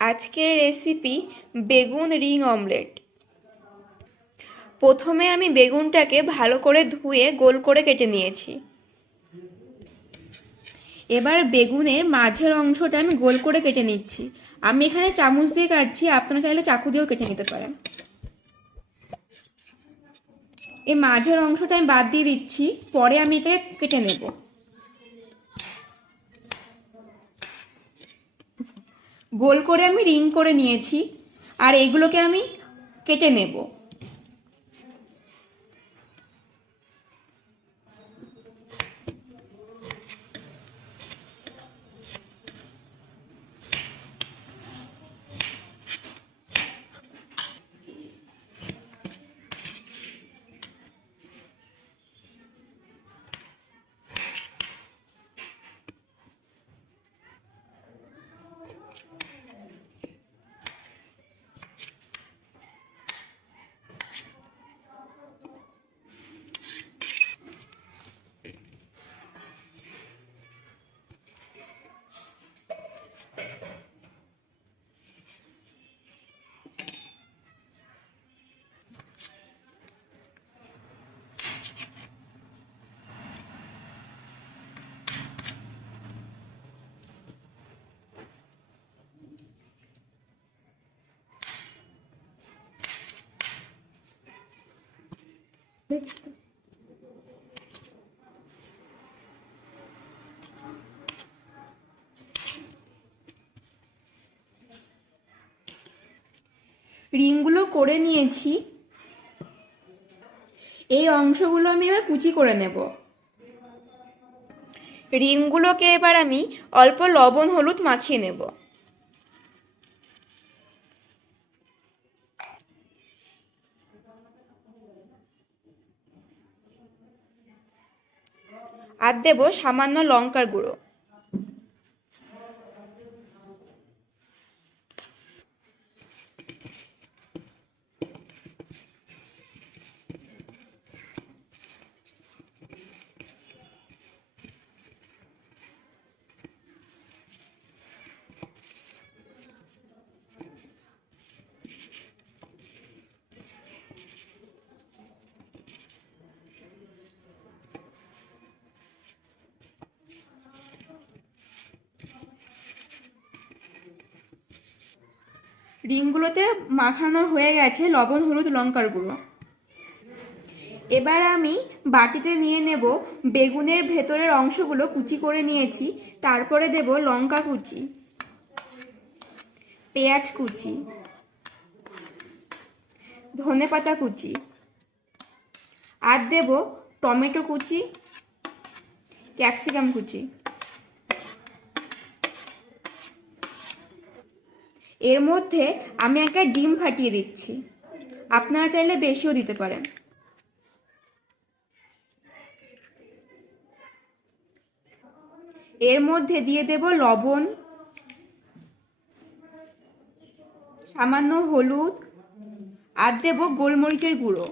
আজকের রেসিপি বেগুন ring omelette. প্রথমে আমি বেগুনটাকে ভালো করে ধুয়ে গোল করে কেটে নিয়েছি। এবার বেগুনের মাঝের অংশটা আমি গোল করে কেটে নিচ্ছি। আমি এখানে চামচ দিয়ে কাটছি, আপনারা চাইলে চাকু দিয়েও কেটে নিতে পারেন। এই মাঝের অংশটা আমি বাদ দিয়ে দিচ্ছি, পরে আমি এটাকে কেটে নেব। গোল করে আমি রিং করে নিয়েছি, আর এগুলোকে আমি কেটে নেব। রিংগুলো করে নিয়েছি, এই অংশগুলো আমি এবার কুচি করে নেব। রিংগুলোকে এবার আমি অল্প লবণ হলুদ মাখিয়ে নেব। আর দেব সামান্য লঙ্কার গুঁড়ো। রিংগুলোতে মাখানো হয়ে গেছে লবণ হলুদ লঙ্কার গুঁড়ো। এবার আমি বাটিতে নিয়ে নেব বেগুনের ভেতরের অংশগুলো কুচি করে নিয়েছি, তারপরে দেব লঙ্কা কুচি, পেঁয়াজ কুচি, ধনেপাতা কুচি, আর দেব টমেটো কুচি, ক্যাপসিকাম কুচি। এর মধ্যে আমি একটা ডিম ফাটিয়ে দিচ্ছি, আপনারা চাইলে বেশিও দিতে পারেন। এর মধ্যে দিয়ে দেব লবণ, সামান্য হলুদ, আর দেব গোলমরিচের গুঁড়ো।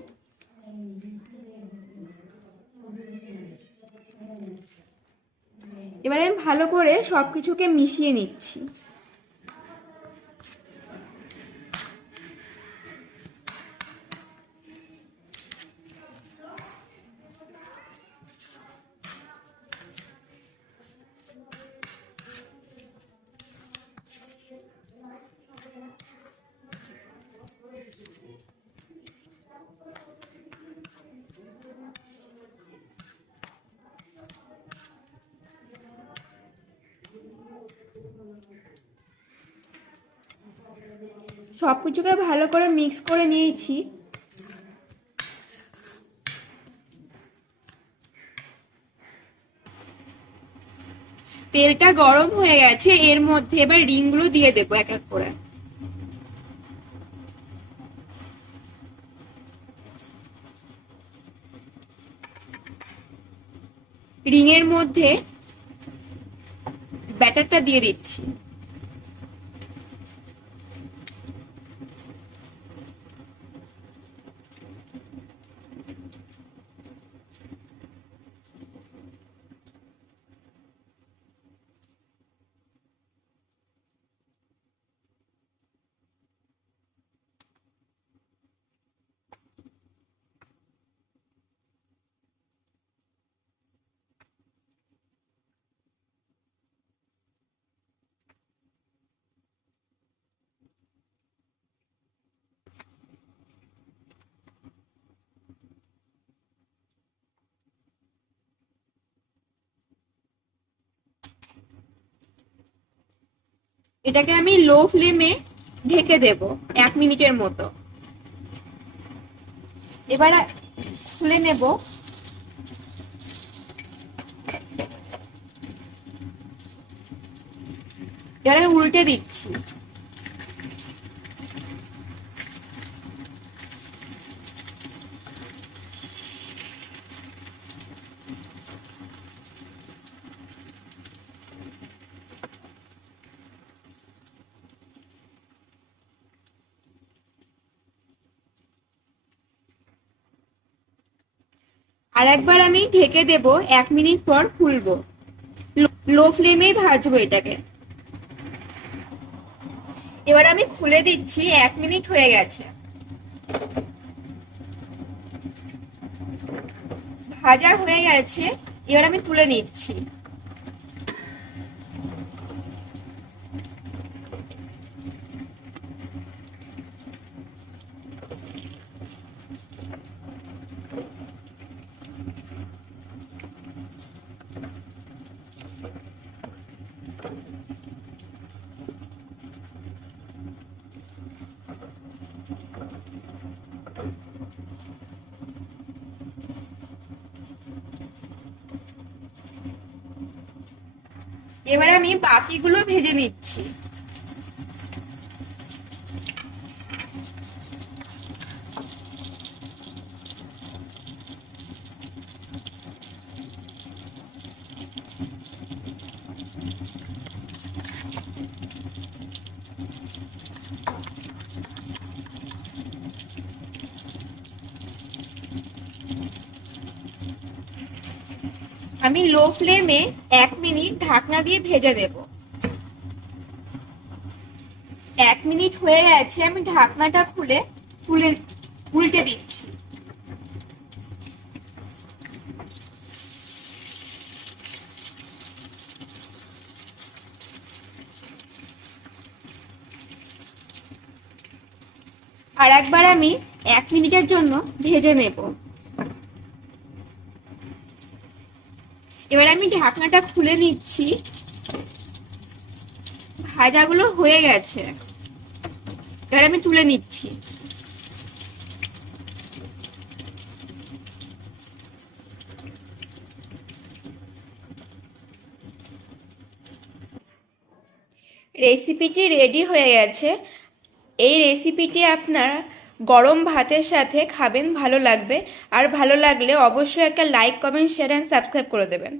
এবার আমি ভালো করে সব কিছুকে মিশিয়ে নিচ্ছি। সব কিছুকে ভালো করে মিক্স করে নিয়েছি। তেলটা গরম হয়ে গেছে, এর মধ্যে এবার রিংগুলো দিয়ে দেবো এক এক করে। রিংয়ের মধ্যে ব্যাটারটা দিয়ে দিচ্ছি। এটাকে আমি লো ফ্লেমে ঢেকে দেব 1 মিনিটের মতো। এবার খুলে নেব। এবার আমি উল্টে দিচ্ছি। আর একবার আমি ঢেকে দেব, 1 মিনিট পর খুলবো। লো ফ্লেমেই ভাজবো এটাকে। এবার আমি খুলে দিচ্ছি, 1 মিনিট হয়ে গেছে। ভাজা হয়ে গেছে, এবার আমি তুলে নিচ্ছি। এবার আমি বাকিগুলো ভেজে নিচ্ছি। আমি লো ফ্লেমে 1 মিনিট ঢাকনা দিয়ে ভেজে দেব। 1 মিনিট হয়ে গেছে, আমি ঢাকনাটা খুলে তুলে উল্টে দিচ্ছি। আর একবার আমি 1 মিনিটের জন্য ভেজে নেব। এবার আমি ঢাকনাটা খুলে নিচ্ছি। ভাজাগুলো হয়ে গেছে, এবার আমি তুলে নিচ্ছি। রেসিপিটি রেডি হয়ে গেছে। এই রেসিপিটি আপনারা গরম ভাতের সাথে খাবেন, ভালো লাগবে। আর ভালো লাগলে অবশ্যই একটা like, comment, share and subscribe করে দেবেন।